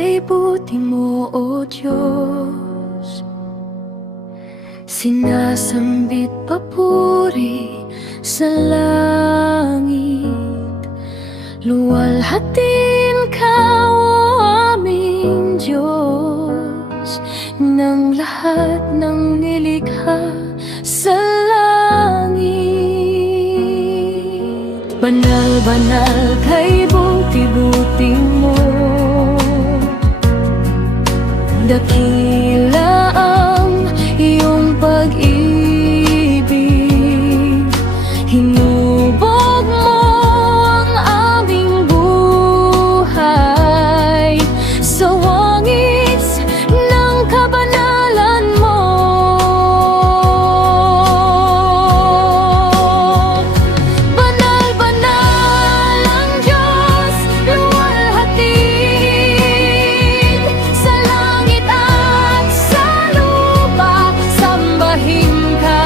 kay buti mo, O Diyos. Sinasambit papuri sa langit, luwalhatin ka, O aming Diyos, ng lahat ng nilikha sa langit. Banal, banal kay buti-buti mo, dakila ang iyong pag-ibig. Hinubog mo ang aming buhay sa wangis ng kabanalan mo. Banal, banal ang Diyos, luwalhatin sa langit at sa lupa, sambahin ka.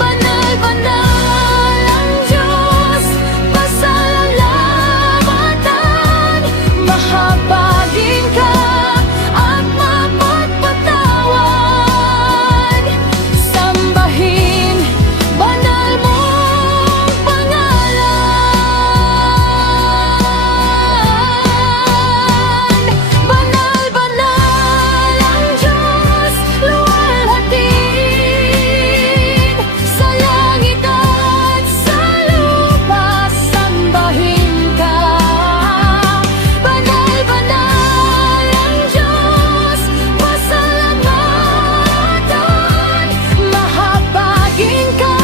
Banal, banal ang Diyos, pasalamatan, mahabagin ka at mapagpatawad. Sambahin banal mong pangalan. Banal, banal ang Diyos, luwalhatin sa langit at sa lupa, sambahin ka. Banal, banal ang Diyos, pasalamatan, mahabagin ka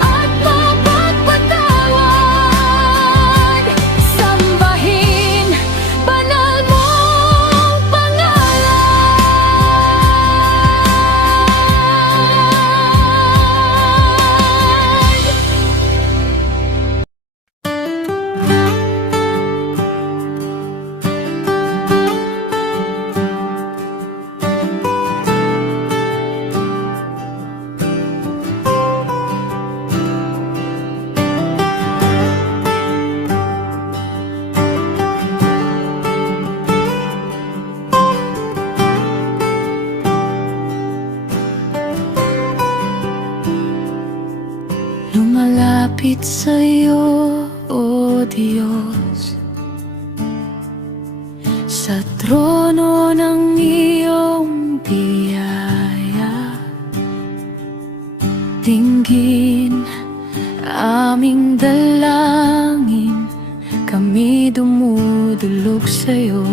at mapagpatawad. Sambahin banal mong lumalapit sa'yo, O Diyos, sa trono ng iyong biyaya. Dinggin aming dalangin, kami dumudulog sa'yo.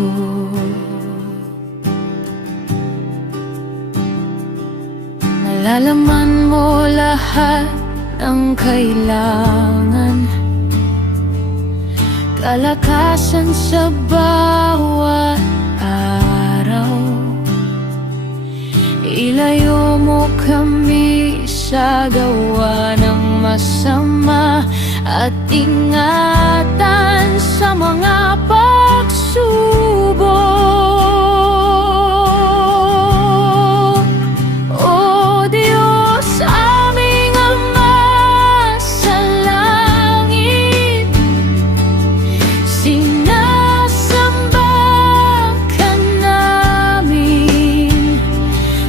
Nalalaman mo lahat ang kailangan, kalakasan sa bawat araw. Ilayo mo kami sa gawa ng masama at ingatan sa mga pagsubok. O Diyos, aming Ama sa langit, sinasamba ka namin.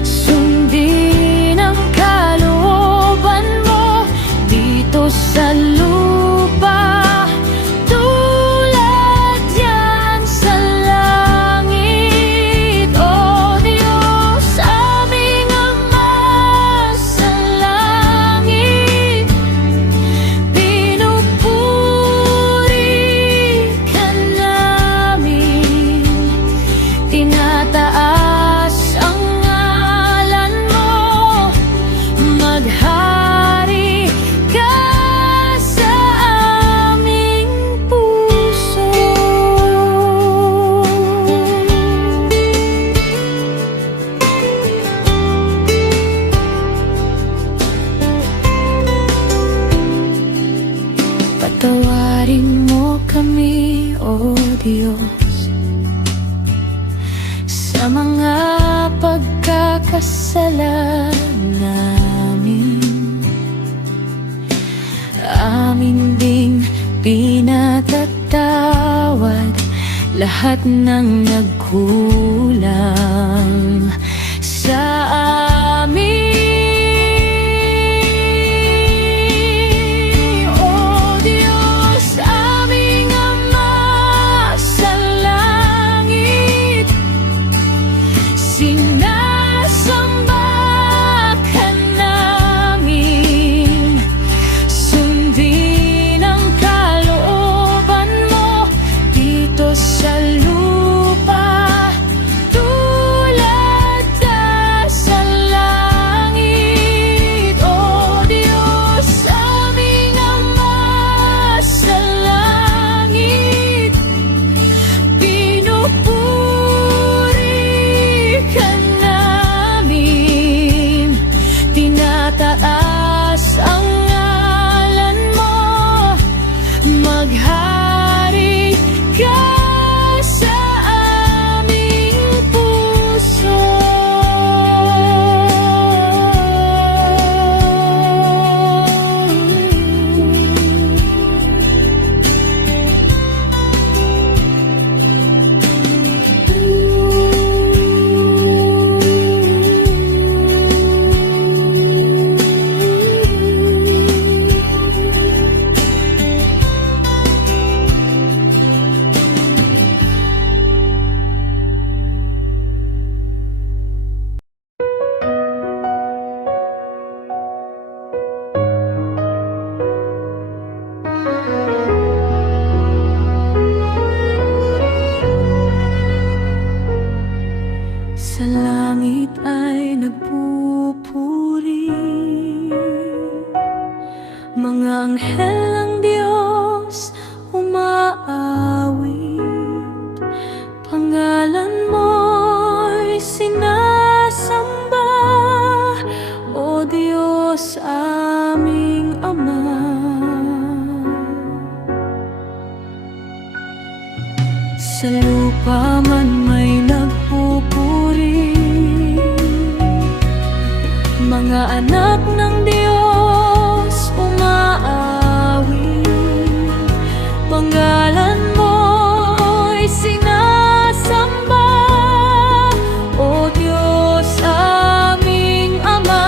Sundin ang kalooban mo dito sa lupa, tulad yan sa langit. O Diyos, aming Ama sa langit, pinupuri ka namin. Tinataas ang ngalan mo, maghari ka sa aming puso. Patawarin mo kami, O Diyos, sa mga pagkakasala namin. Amin ding pinatatawad lahat ng nagkulang sa amin. O Diyos, aming Ama sa langit, sinasamba ka namin. Sundin ang kalooban mo dito sa lupa, tulad na sa langit. O Diyos, aming Ama sa langit, pinupuri ka namin. Tinataas ang ngalan mo, maghari ka sa aming puso. Sa langit ay nagpupuri, mga anghel ng Diyos umaawit. Pangalan mo'y sinasamba, O Diyos aming Ama. Sa lupa man may nagpupuri, mga anak ng Diyos umaawit. Pangalan mo'y sinasamba, O Diyos aming Ama.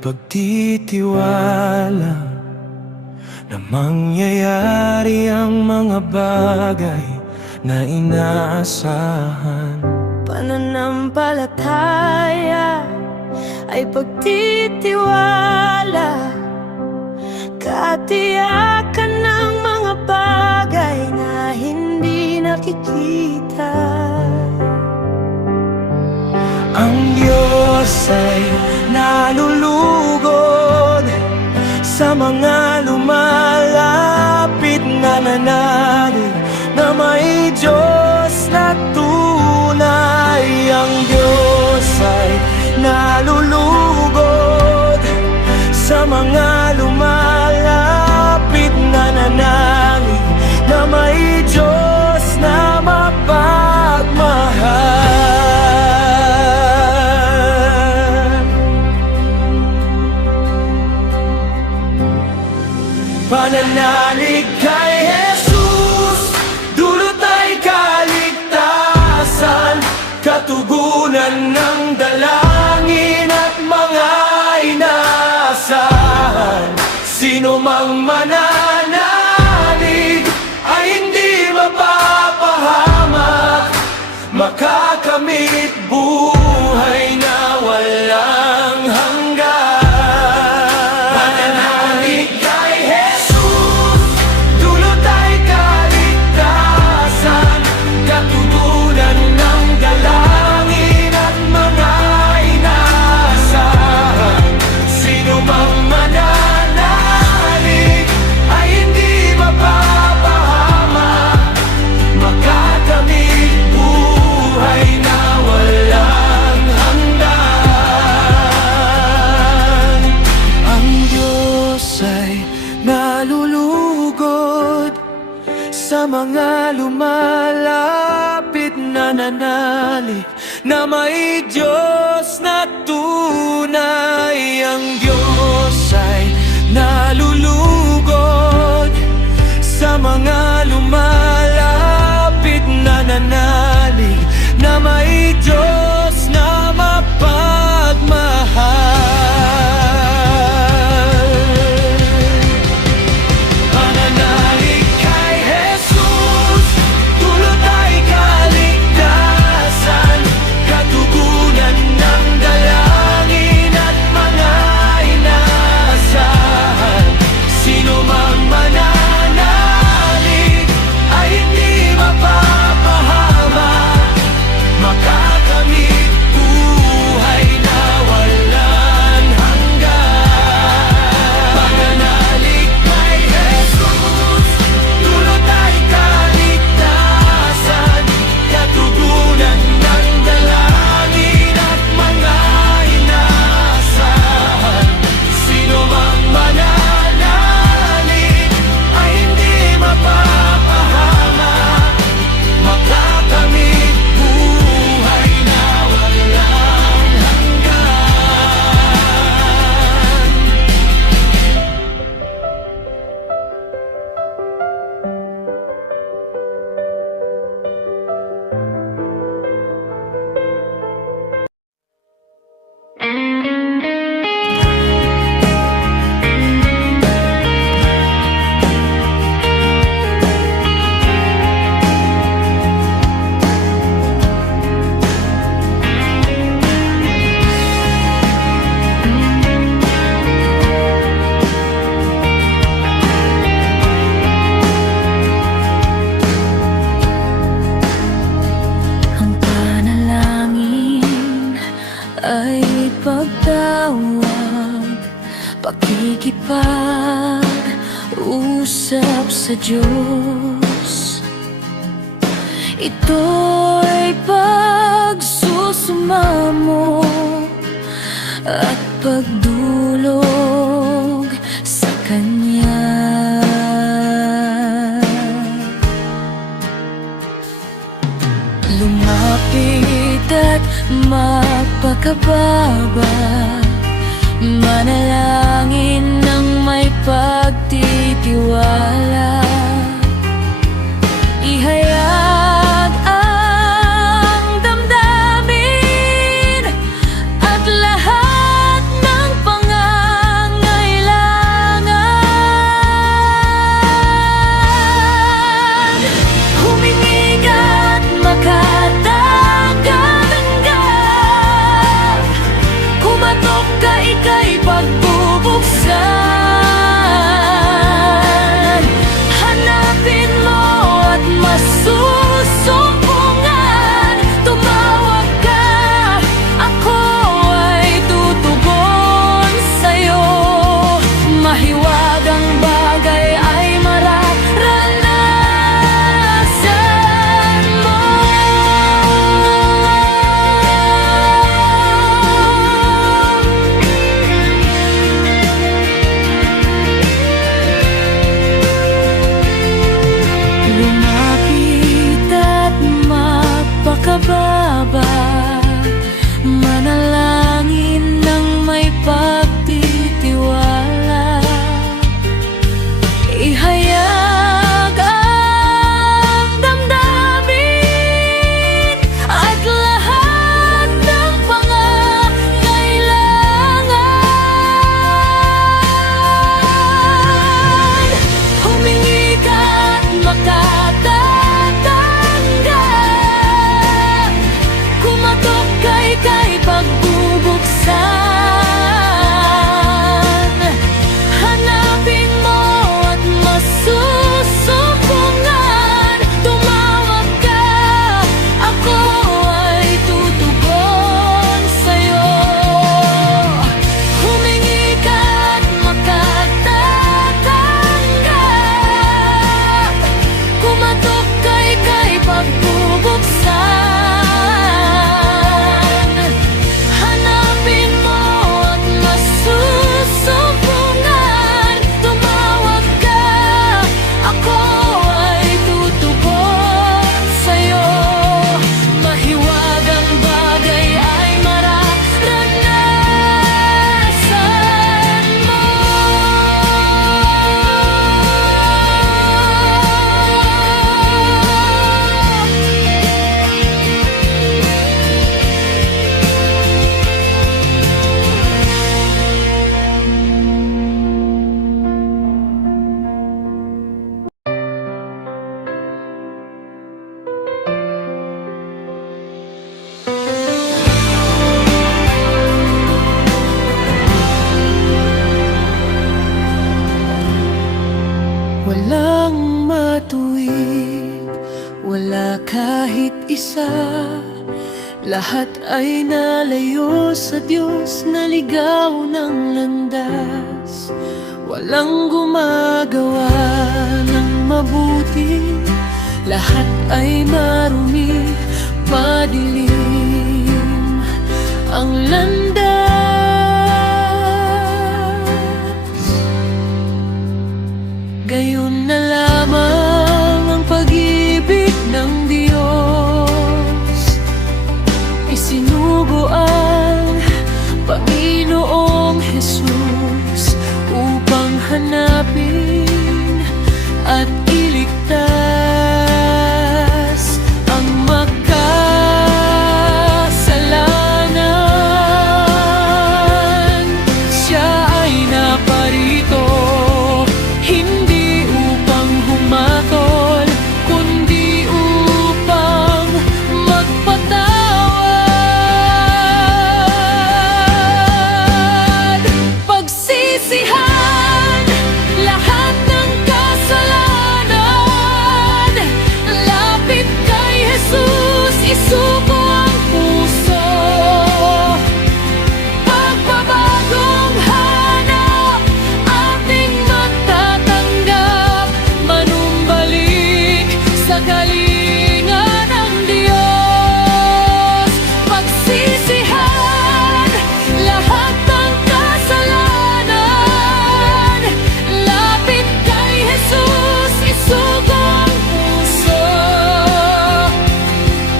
pagtitiwala na mangyayari ang mga bagay na inaasahan. Pananampalataya ay pagtitiwala, katiyakan ng mga bagay na hindi nakikita. Ang Diyos ay nalulugod sa mga lumalapit na nanalig na may Diyos na tunay. Ang Diyos ay nalulugod sa mga lumalapit na nanalig na may Diyos na mapagmahal. Pananalig kay Jesus, dulot ay kaligtasan, katugunan ng dalangin at mga inaasahan. Sino mang mananalig ay hindi mapapahamak, makakamit buhay na walang hanggan. Nalulugod sa mga lumalapit na nanalig na may Diyos na tunay. Ang Diyos ay nalulugod sa mga lumalapit na nanalig na may Diyos na mapagmahal. Pakikipag-usap sa Diyos, ito'y pagsusumamo at pagdulog sa Kanya. Lumapit at magpakababa, manalangin ng may pagtitiwala, ihayag ang damdamin at lahat ng pangarap. Walang matuwid, wala kahit isa. Lahat ay nalayo sa Diyos, naligaw ng landas. Walang gumagawa ng mabuti, lahat ay marumi, madilim ang landas. Gayon na lamang ang pag-ibig ng Diyos, isinugo ang Panginoong Jesus upang hanapin at iligtas ang makasalanan. Siya ay naparito, hindi upang humatol, kundi upang magpatawad. Pagsisihan lahat ng kasalanan, lapit kay Jesus, isuko ang puso. Pagbabagong hanap, ating matatanggap, manumbalik sa galingan ng Diyos. Pagsisihan lahat ng kasalanan, lapit kay Jesus, isuko ang puso.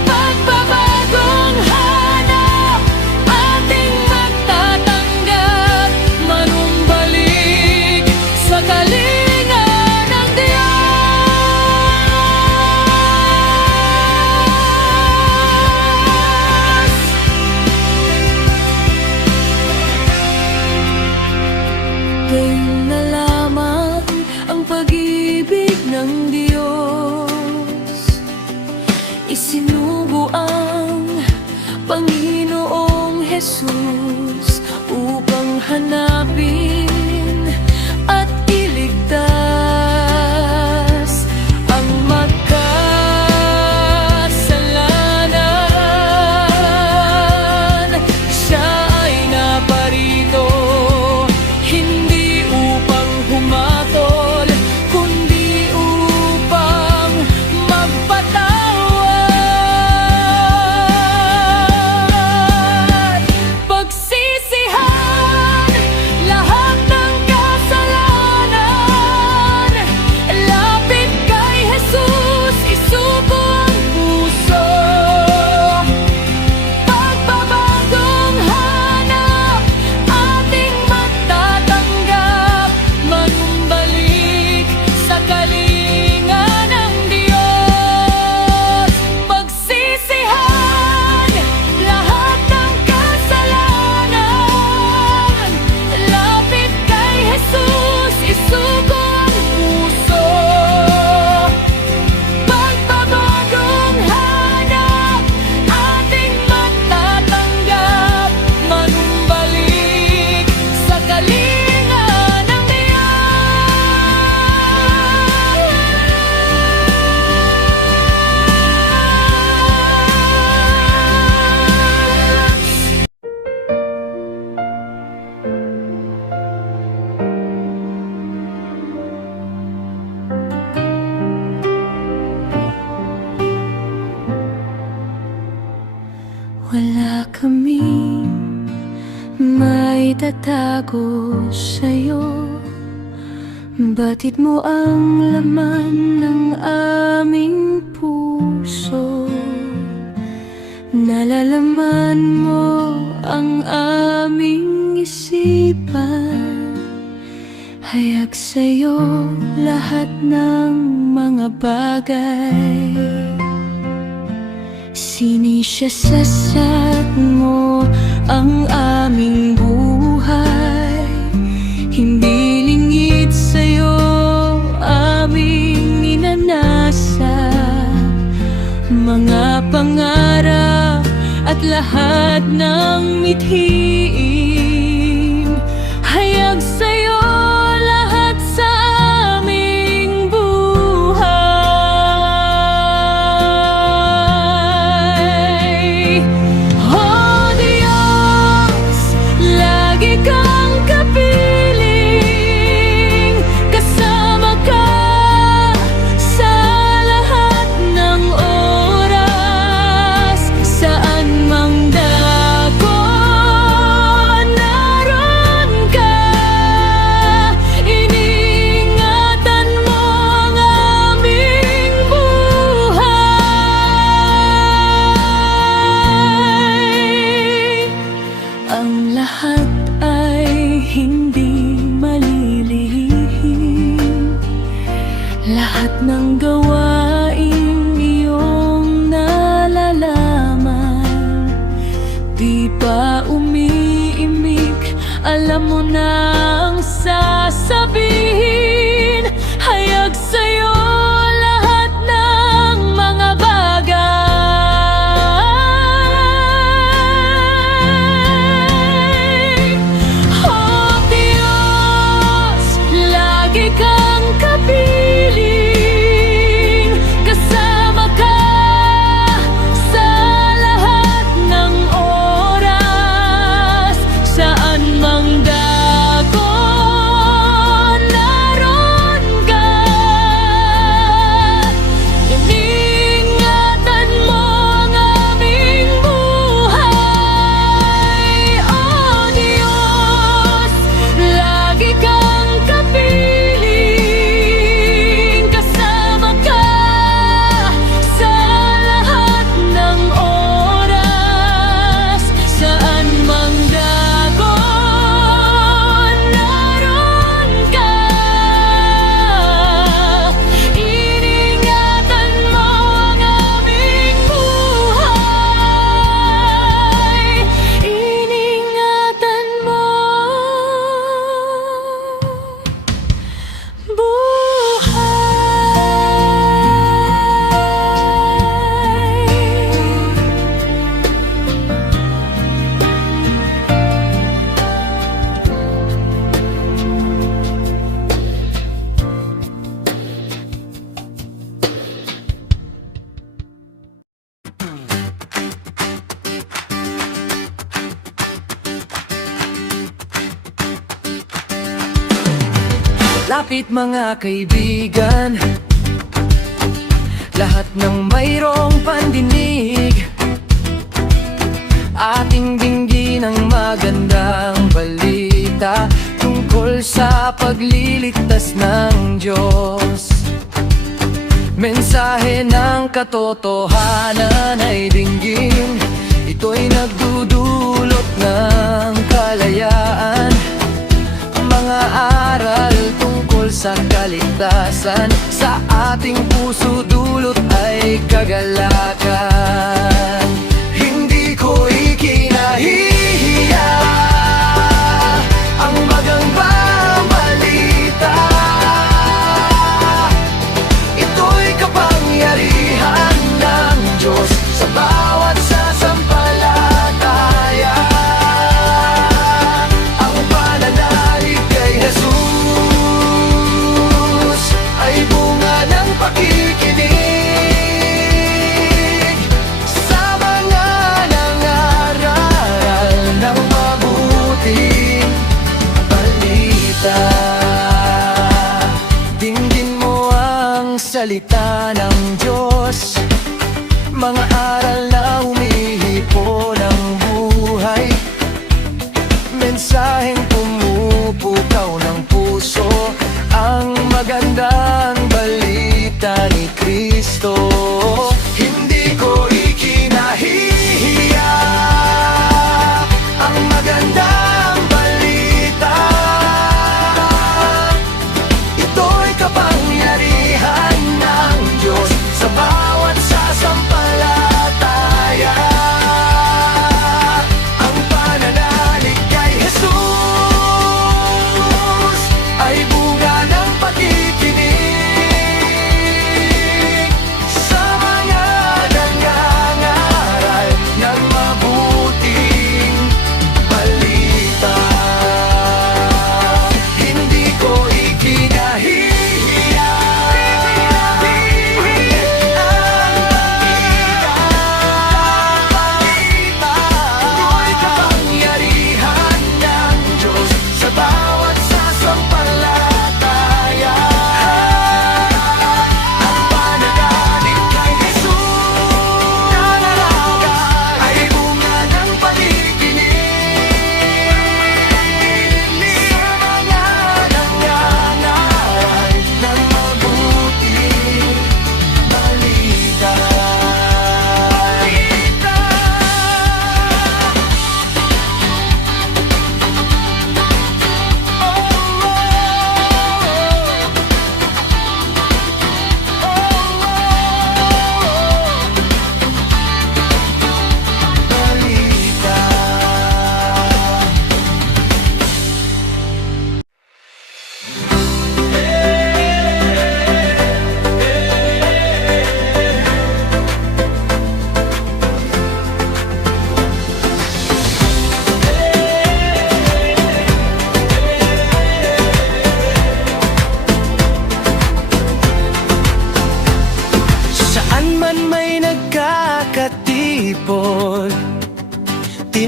Pagbabagong hanap, ating matatanggap, manumbalik sa galingan ng Diyos. Gayon na lamang ang pag-ibig ng Diyos, isinugo ang Panginoong Jesus upang hanapin at iligtas ang makasalanan. Siya ay naparito, hindi upang humatol, kundi upang magpatawad. Pagsisihan lahat ng kasalanan, lapit kay Jesus, isuko ang puso. Pagbabagong hanap, ating matatanggap, manumbalik sa kalinga ng Diyos. Pagsisihan lahat ng kasalanan, lapit kay Jesus, isuko ang puso. Pagbabagong hanap, ating matatanggap, manumbalik sa kalinga ng Diyos. Wala kaming may tatago sa'yo, batid mo ang laman ng aming puso. Nalalaman mo ang aming isipan, hayag sa'yo lahat ng mga bagay. Sinisiyasat mo ang aming buhay, hindi lingid sa'yo aming ninanasa. Mga pangarap at lahat ng mithiin, hayag sa'yo lahat sa aming ng gawaing iyong nalalaman. Di pa umiimik, alam mo na ang sasabihin. Hayag sa'yo lahat ng mga bagay. Oh Diyos, lagi kang kapiling. Kasama ka sa lahat ng oras. Saan mang dako, naroon ka. Iniingatan mo ang aming buhay. Oh Diyos, lagi kang kapiling. Kasama ka sa lahat ng oras. Saan mang dako, naroon ka. Iningatan mo ang aming buhay. Iningatan mo buhay. Lapit mga kaibigan, lahat ng mayroong pandinig, ating dinggin ang magandang balita tungkol sa pagliligtas ng Diyos. Mensahe ng katotohanan ay dinggin, ito'y nagdudulot ng kalayaan. Mga aral tungkol sa kaligtasan, sa ating puso dulot ay kagalakan. Hindi ko ikinahihiya ang magandang balita. Ito'y kapangyarihan ng Diyos sa bawat sasampalataya. Ang pananalig kay Jesus ay bunga ng pakikinig sa mga nangaral ng mabuting balita. Dinggin mo ang salita ng Diyos, mga aral na humihipo ng buhay, mensaheng pumupukaw ng puso, ang magandang balita ni Kristo. Hindi ko ikinahihiya ang magandang balita. Ito'y kapangyarihan ng Diyos sa bawat sasampalataya. Ang pananalig kay Jesus ay bunga ng pakikinig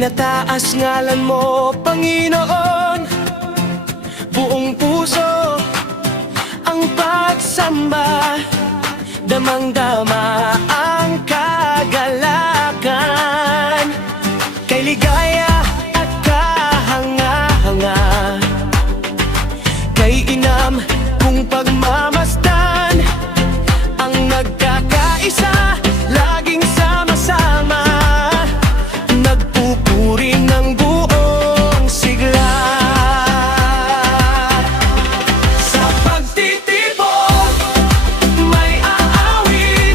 Tinataas ngalan mo, Panginoon. Buong puso ang pagsamba, damang-dama ang kagalakan. Kay ligaya at kahanga-hanga, kay inam kung pagmamasdan, ang nagkakaisa, laging sama-sama, nagpupuri ng buong sigla. Sa pagtitipon, may aawit,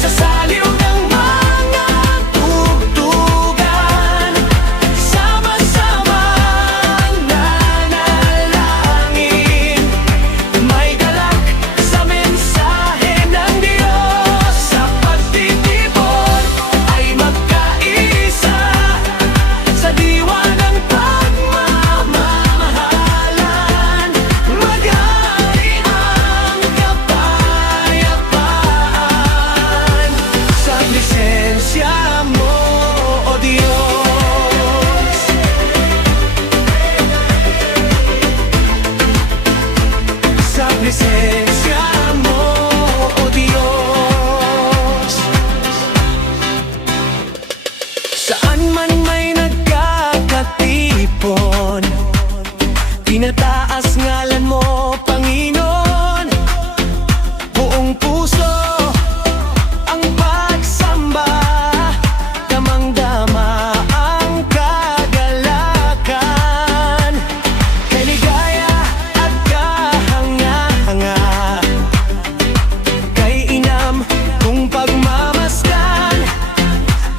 sa saliw ng mga tugtugan, sama-samang nanalangin, may galak sa mensahe ng Diyos. Sa pagtitipon ay magkaisa, sa diwa ng pagmamamahalan, maghari ang kapayapaan. Sa presensya mo, O Diyos, sa presensya mo, O Diyos. Saan man may nagkakatipon, tinataas ngalan mo, Panginoon. Buong puso ang pagsamba, damang-dama ang kagalakan. Kay ligaya at kahanga-hanga, kay inam kung pagmamasdan,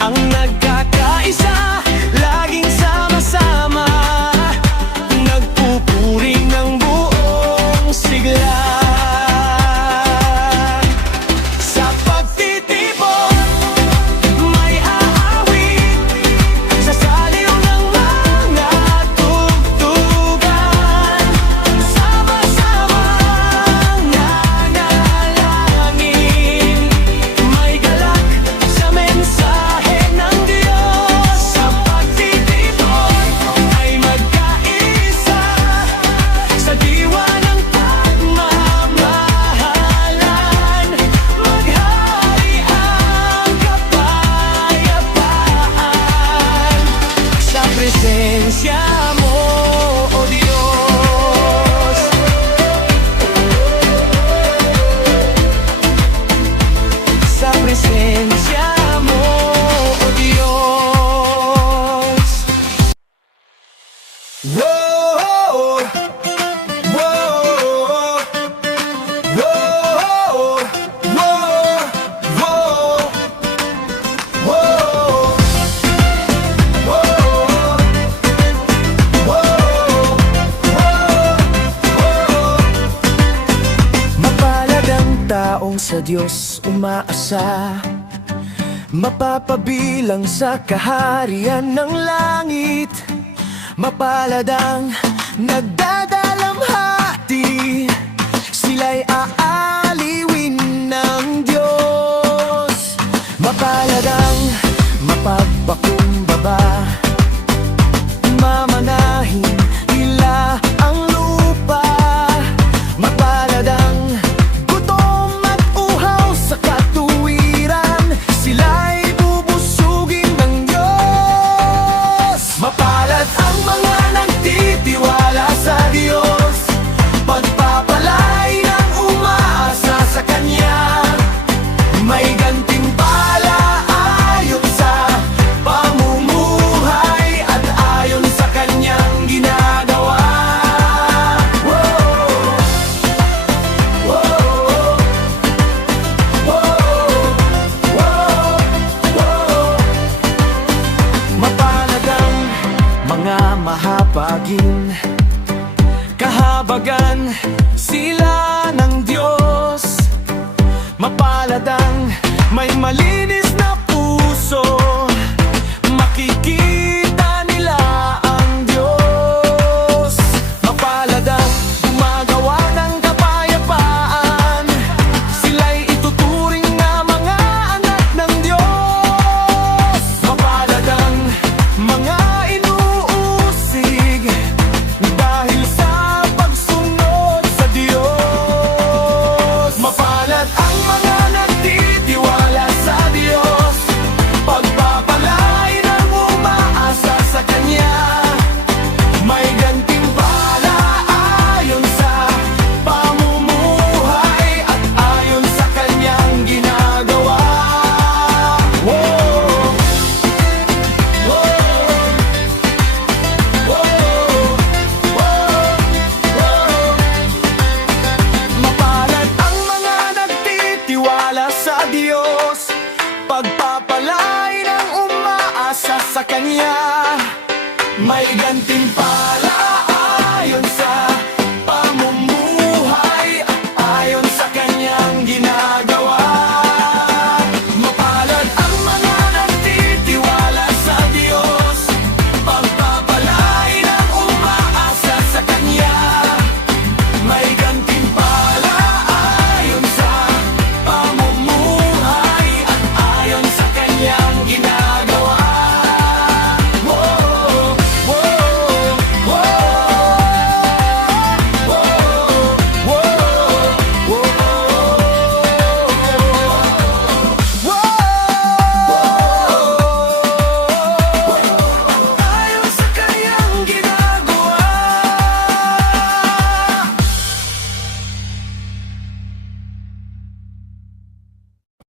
ang nagkakaisa, laging sama-sama, nagpupuri ng buong sigla. Sa pagtitipon, may aawit, sa saliw ng mga tugtugan, sama-samang nanalangin, may galak sa mensahe ng Diyos. Sa pagtitipon ay magkaisa, sa diwa ng pagmamahalan, maghari ang kapayapaan. Sa presensya mo, O Diyos, sa presensya mo, O Diyos. Whoa, whoa, whoa, whoa, whoa, mapalad ang taong sa Diyos umaasa, mapapabilang sa kaharian ng langit. Mapalad ang nagdadalamhati, sila'y aaliwin ng Diyos. Mapalad ang mapagpakumbaba, mamanahin nila ang lupa. Mapalad ang gutom at uhaw sa katuwiran, sila'y bubusugin ng Diyos. Mapalad ang mga nagtitiwala sa Diyos, pagpapalay ng umaasa sa Kanya, may gantimpala ayon sa pamumuhay at ayon sa Kanyang ginagawa. Whoa, whoa, whoa, whoa, whoa. Mapalad ang mga mahapagin, kahabagan sila ng Diyos. Mapalad ang may malinis na puso, makikita nila ang Diyos. Mapalad ang gumagawa ng kapayapaan, sila'y ituturing na mga anak ng Diyos. Mapalad ang mga gantimpala